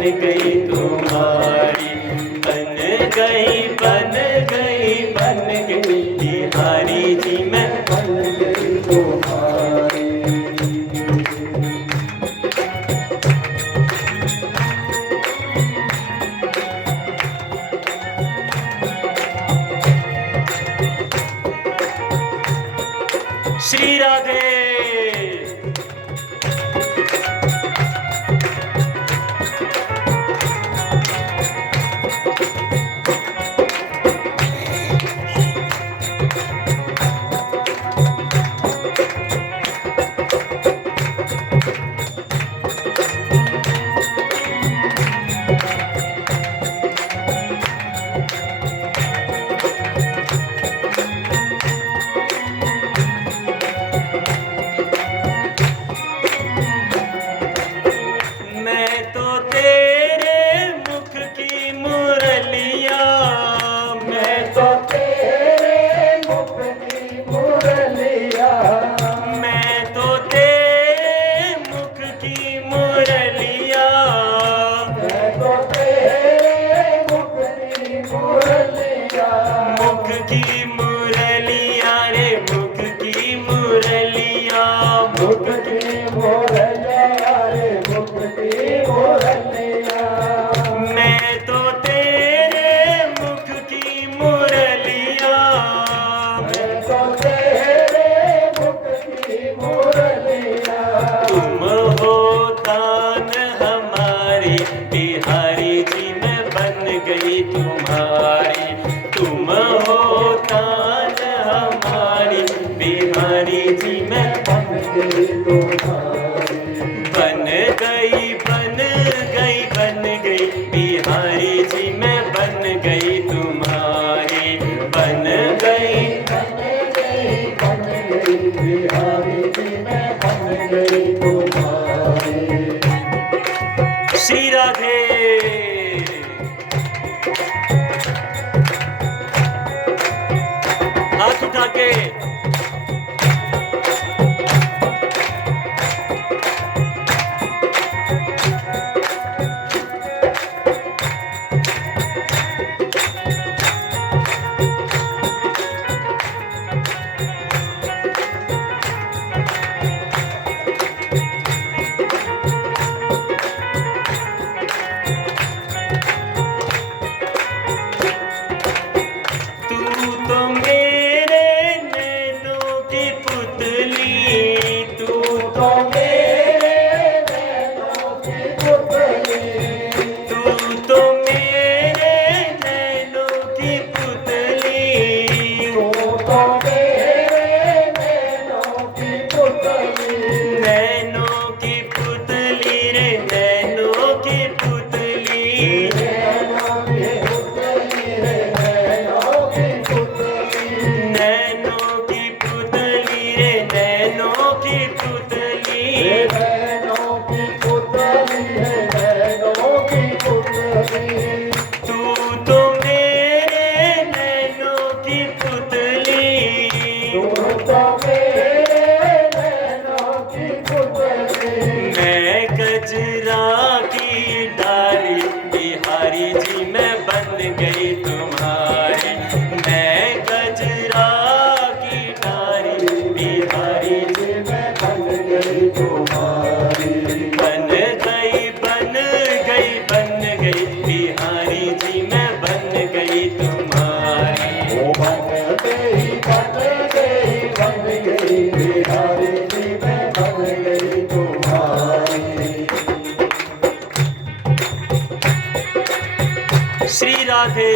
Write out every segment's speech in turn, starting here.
गई तुम्हारी, बन गई बन गई बन गई बिहारी जी मैं बन गई तुम्हारी। श्री राधे। मैं तो तेरे मुख की मुरलिया, मैं तो तेरे मुख की मुरलिया, मैं तो तेरे मुख की मुरलिया, मैं तो तेरे मुख की मुरलिया, मुख की मुरलिया रे मुख की मुरलिया, मुख की मुरलिया रे मुख की मुरलिया। मैं तो तेरे मुख की मुरलिया, मैं तो तेरे मुख की मुरलिया। तुम हो तान हमारी बिहारी जी मैं बन गई तुम्हारी, तुम हो तान हमारी बिहारी जी मैं बन गई तुम्हारी, बन गई बन गई बन गई बिहारी जी मैं बन गई तुम्हारी, बन गई। बन गई बन गई बिहारी जी मैं बन गई तुम्हारी। श्री राधे। हाथ उठा के तू तो मेरे नैनों की पुतली, तू तो मेरे नैनों की पुतली, तू तो मेरे नैनों की पुतली, तू तो मेरे नैनों की पुतली, नैनों की पुतली रे नैनों की पुतली, नैनों की पुतली रे नैनों की पुतली, नैनों की पुतली रे नैनों की पुतली, रे नैनों की पुतली रे नैनों की पुतली। तू तो मेरे नैनों की पुतली, तू तो मेरे नैनों की पुतली, मैं गजरा की डाली बिहारी जी मैं बन गई तुम्हारी, मैं गजरा की डाली बिहारी जी मैं बन गई तुम्हारी। बन गई बन गई बन गई बिहारी जी मैं बन गई तुम्हारी। ओ बन गई बन गई बन गई बिहारी जी मैं बन गई तुम्हारी। श्री राधे।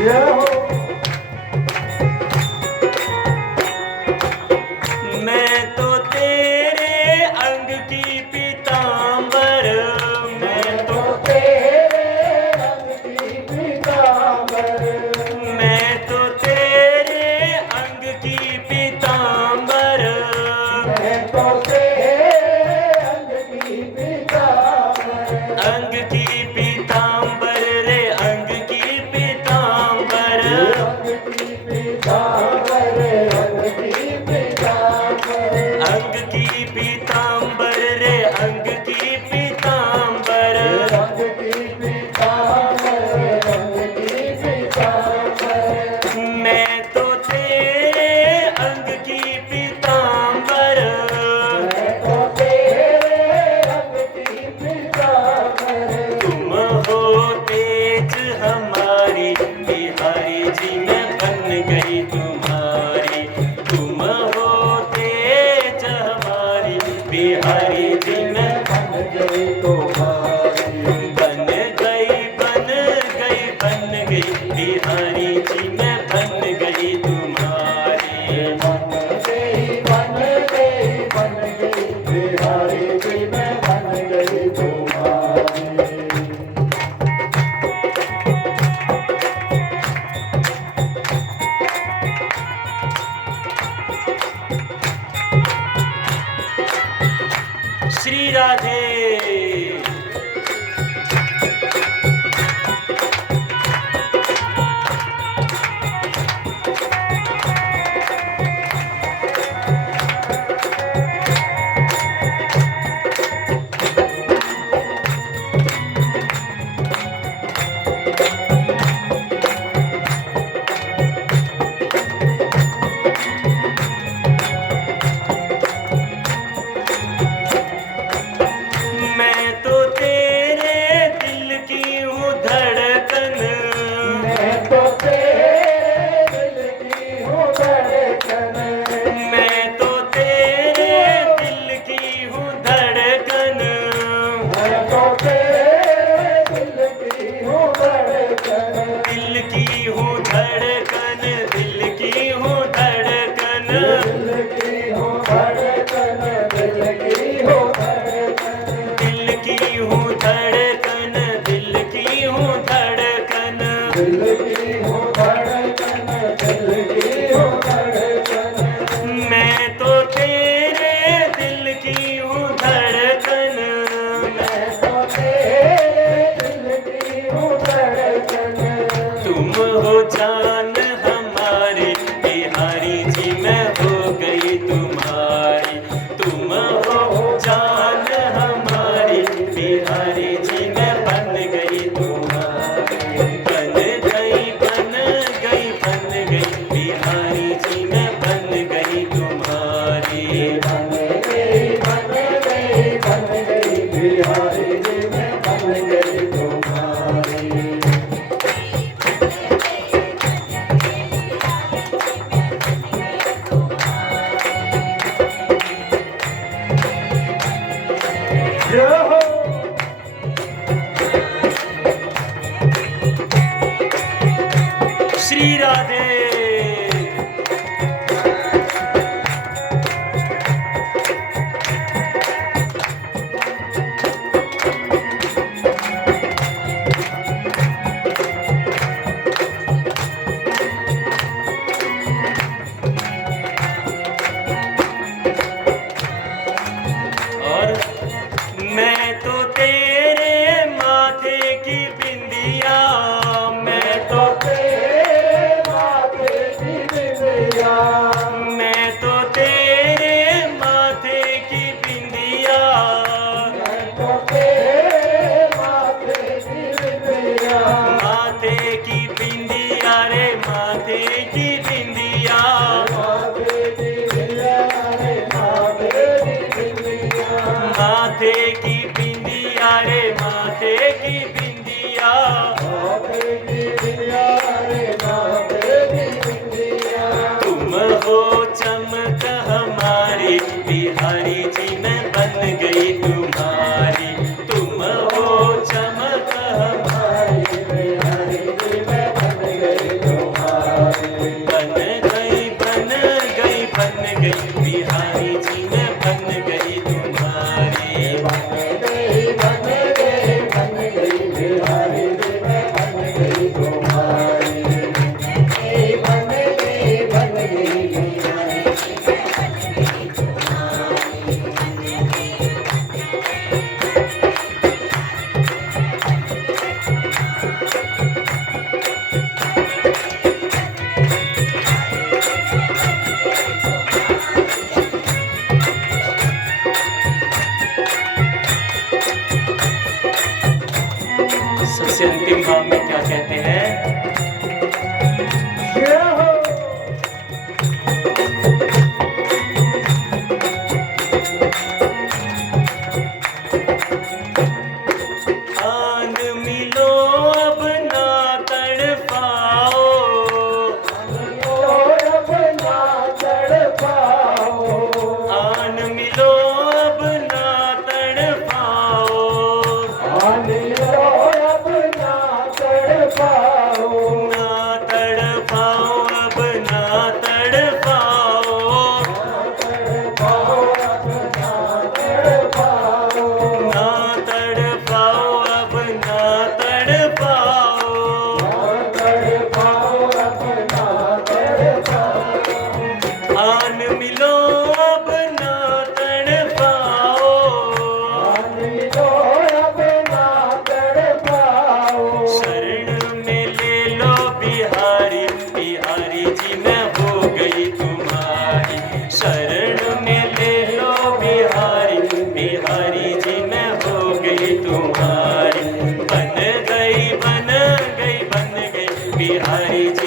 जय हो। मैं तो तेरे अंग की पीतांबर, मैं तो तेरे रंग की पीतांबर, से अंतिम भाव में क्या कहते हैं? आन मिलो अब ना तड़पाओ, अब ना तड़पाओ, आन मिलो अब ना तड़पाओ, आन लो अब ना तड़पाओ, ना तड़पाओ अब ना तड़पाओ, तड़पाओ अब ना तड़पाओ, ना तड़पाओ अब ना तड़पाओ, तड़पाओ अब ना तड़पाओ, आन मिलो अब ना तड़पाओ, आन लो अब ना तड़पाओ, शरण में ले लो बिहारी, बिहारी जी मैं हो गई तुम्हारी, शरण में ले लो बिहारी, बिहारी जी मैं हो गई तुम्हारी, बन गई बिहारी जी